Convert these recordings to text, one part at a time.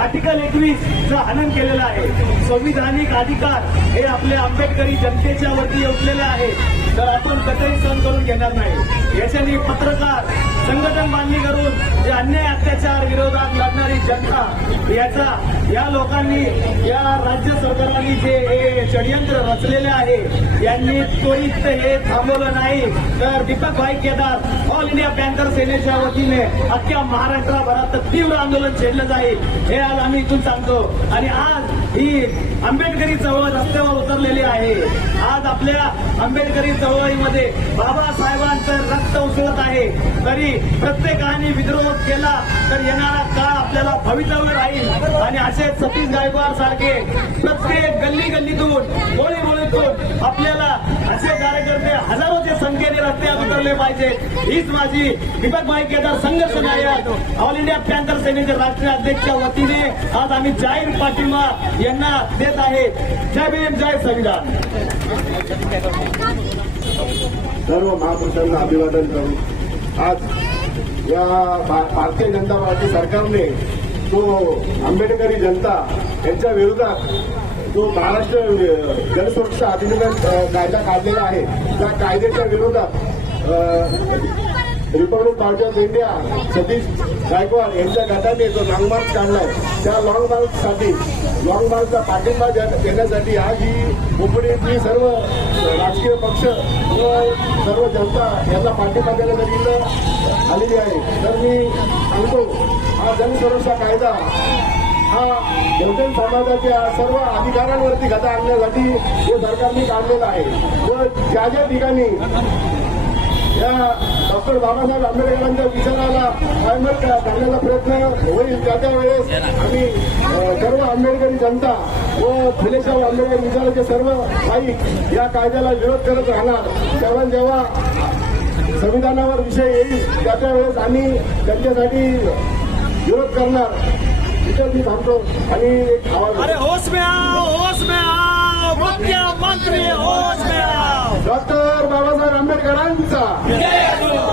Article एकवीस चं हनन केलेलं आहे. संविधानिक अधिकार हे आपले आंबेडकरी जनतेच्या वरती उठलेले आहे. तर आपण कसंही सहन करून घेणार नाही. याच्याने पत्रकार संघटन बांधणी करून अन्याय अत्याचार विरोधात लढणारी जनता याचा या लोकांनी या राज्य सरकारांनी जे हे षडयंत्र रचलेले आहे यांनी त्वरित हे थांबवलं नाही. तर दीपक भाई केदार ऑल इंडिया बँकर सेनेच्या वतीने अख्ख्या महाराष्ट्राभरात तीव्र आंदोलन छेडलं जाईल. हे आज आम्ही इथून सांगतो. आणि आज ही आंबेडकरी चळवळ रस्त्यावर उतरलेली आहे. आज आपल्या आंबेडकरी चळवळीमध्ये बाबासाहेबांचं रक्त उसळत आहे. तरी प्रत्येकाने विद्रोह केला तर येणारा काळ आपल्याला भवितव्य राहील. आणि असे सतीश गायकवाड सारखे प्रत्येक गल्ली गल्लीतून गोळी गोळीतून आपल्याला असे कार्यकर्ते हजारोच्या संख्येने केले उतरले पाहिजे. हीच माझी दीपक भाई केदार संघर्ष नायक ऑल इंडिया पॅन्थर सेनेचे राष्ट्रीय अध्यक्षच्या वतीने आज आम्ही जाहीर पाठिंबा यांना देत आहे. जय भीम जय संविधान. सर्व महापुरुषांना अभिवादन करू आज या भारतीय जनता पार्टी सरकारने तो आंबेडकरी जनता यांच्या विरोधात जो महाराष्ट्र जनसुरक्षा अधिनियम कायदा काढलेला आहे त्या कायद्याच्या विरोधात Republic Party of India Satish Gaikwad यांच्या गटाने जो लॉंग मार्च काढलाय त्या लॉंग मार्चसाठी लॉंग मार्चचा पाठिंबा देण्यासाठी आज ही मुंबईतली सर्व राजकीय पक्ष व सर्व जनता यांना पाठिंबा देण्यासाठी इथं आलेली आहे. तर मी सांगतो हा जनसुरक्षा कायदा हा बहुजन समाजाच्या सर्व अधिकारांवरती गदा आणण्यासाठी हे सरकारने काढलेला आहे. व ज्या ज्या ठिकाणी या डॉक्टर बाबासाहेब आंबेडकरांच्या विचाराला पायमल करण्याचा प्रयत्न होईल. त्या त्या वेळेस आम्ही सर्व आंबेडकरी जनता व फुलेशाह आंबेडकर विचाराचे सर्व काही या कायद्याला विरोध करत राहणार. तेव्हा जेव्हा संविधानावर विषय येईल त्या त्या वेळेस आम्ही त्यांच्यासाठी विरोध करणार. इथं मी थांबतो आणि एक आवाज डॉक्टर बाबासाहेब आंबेडकरांचा.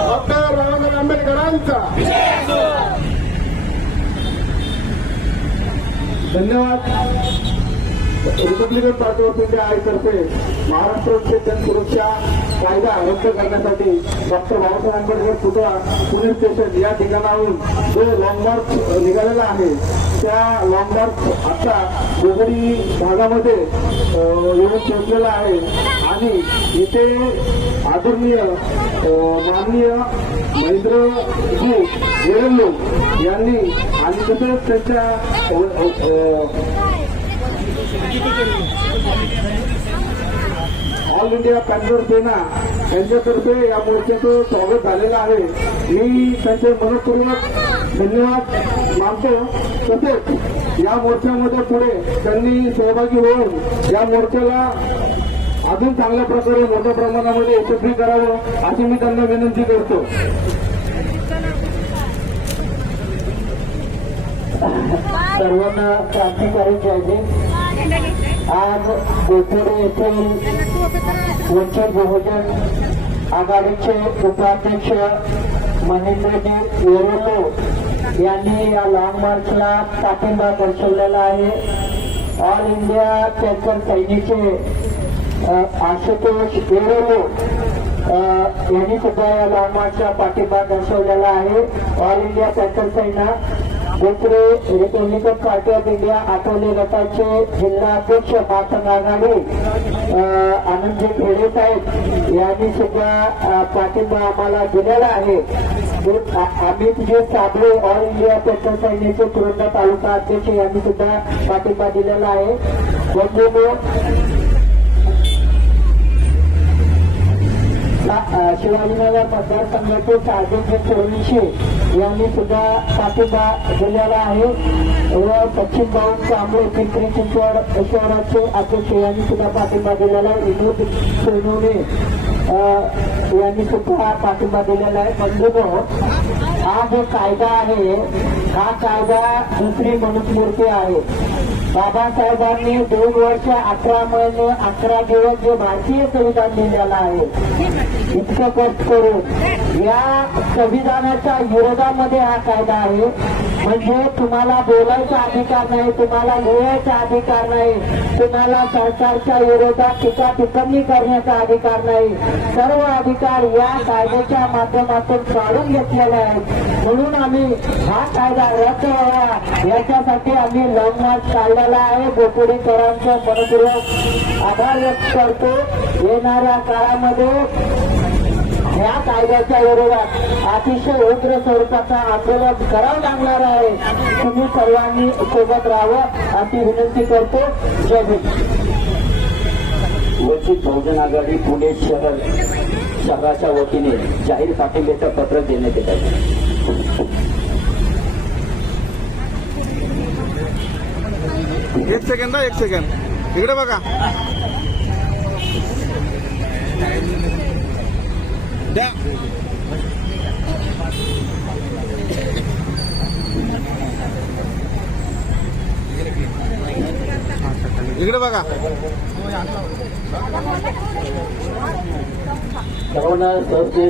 डॉक्टर बाबासाहेब आंबेडकरांचा. धन्यवाद. रिपब्लिकन पार्टी ऑफ इंडिया आयतर्फे महाराष्ट्र राज्य जनसुरक्षा कायदा रद्द करण्यासाठी डॉक्टर बाबासाहेब आंबेडकर पुतळा पुणे स्टेशन या ठिकाणाहून जो लॉंग मार्च निघालेला आहे त्या लॉंग मार्च आता कोकणी भागामध्ये येऊन पोहोचलेला आहे. आणि इथे आदरणीय अ, माननीय महेंद्रजी वेरल्लो यांनी आणि तसंच त्यांच्या ऑल इंडिया पॅन्थर सेना यांच्यातर्फे या मोर्चाचं स्वागत झालेलं आहे. मी त्यांचे मनपूर्वक धन्यवाद मानतो. तसेच या मोर्चामध्ये पुढे त्यांनी सहभागी होऊन या मोर्चाला अजून चांगल्या प्रकारे मोठ्या प्रमाणामध्ये यशस्वी करावं अशी मी त्यांना विनंती करतो. सर्वांना क्रांतिकारी जय भीम. आज गोपुरे येथील वंचित बहुजन आघाडीचे उपाध्यक्ष महेंद्रजी येरोलो यांनी या लॉंग मार्चला पाठिंबा दर्शवलेला आहे. ऑल इंडिया त्यांच्या सैनिके आशुतोष येरोलो यांनी सुद्धा या लॉंग मार्चला पाठिंबा दर्शवलेला आहे. ऑल इंडिया पॅथर सैना दुसरे Republican Party of India Athawale गटाचे जिल्हा अध्यक्ष महात्मा आघाडी आनंदजी खेडे साहेब यांनी सुद्धा पाठिंबा आम्हाला दिलेला आहे. जे- अमित जे साबळे ऑल इंडिया पेट्रोल सैन्याचे तुरंत तालुका अध्यक्ष यांनी सुद्धा पाठिंबा दिलेला आहे. म्हणजे बंधूंनो, शिवाजीनगर मतदारसंघाचे सार्वजनिक चोवीसशे यांनी सुद्धा पाठिंबा दिलेला आहे. व सचिन भाऊ कांबळे पिंपरी चिंचवड शहराचे अध्यक्ष यांनी सुद्धा पाठिंबा दिलेला आहे. विनोद सोनवणे यांनी सुद्धा पाठिंबा दिलेला आहे. बंधूनो हा जो कायदा आहे हा कायदा दुसरी मनुस्मृती आहे. बाबासाहेबांनी दोन वर्ष अकरा महिने अकरा दिवस जे भारतीय संविधान लिहिलेलं आहे इतकं कष्ट करून या संविधानाच्या विरोधामध्ये हा कायदा आहे. म्हणजे तुम्हाला बोलायचा अधिकार नाही तुम्हाला लिहायचा अधिकार नाही तुम्हाला सरकारच्या विरोधात टीका टिप्पणी करण्याचा अधिकार नाही. सर्व अधिकार या कायद्याच्या माध्यमातून काढून घेतलेले आहेत. म्हणून आम्ही हा कायदा रद्द व्हावा याच्यासाठी आम्ही लॉंग मार्च काढलेला आहे. बोपोडीकरांचं मनपूर्वक आभार व्यक्त करतो. येणाऱ्या काळामध्ये या कायद्याच्या विरोधात अतिशय उग्र स्वरूपाचा आंदोलन करावं लागणार आहे. तुम्ही सर्वांनी सोबत राहावं अशी विनंती करतो. जय हिंद. वंचित बहुजन आघाडी पुणे शहर शहराच्या वतीने जाहीर पाठिंब्याचं पत्र देण्यात येत आहे. एक सेकंद एक सेकंद इकडे बघा. द्या. इकडे बघा. सर्वांना सहस्ते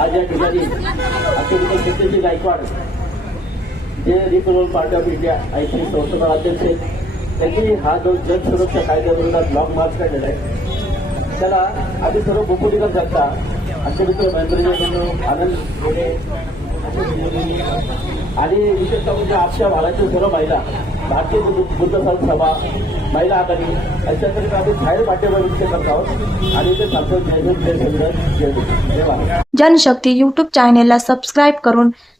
आज या ठिकाणी अतिरिक्त सत्यजी गायकवाड जे रिपब्लिकन पार्टी ऑफ इंडिया ऐशी संस्थापक अध्यक्ष आहेत त्यांनी हा जो जनसुरक्षा कायद्याविरोधात लॉंग मार्च काढलेला आहे. त्याला आधी सर्व भूपुटीकर जनता आमचे मित्र महेंद्रजी आनंद गोडे आणि विशेषतः म्हणजे आपल्या भागातील सर्व महिला भारतीय बुद्ध सभा महिला आघाडी अशा आम्ही बाहेर पाठिंबा व्यक्त करत आहोत. आणि ते सांगतो जय जय जय जय जनशक्ती युट्यूब चॅनेलला सबस्क्राईब करून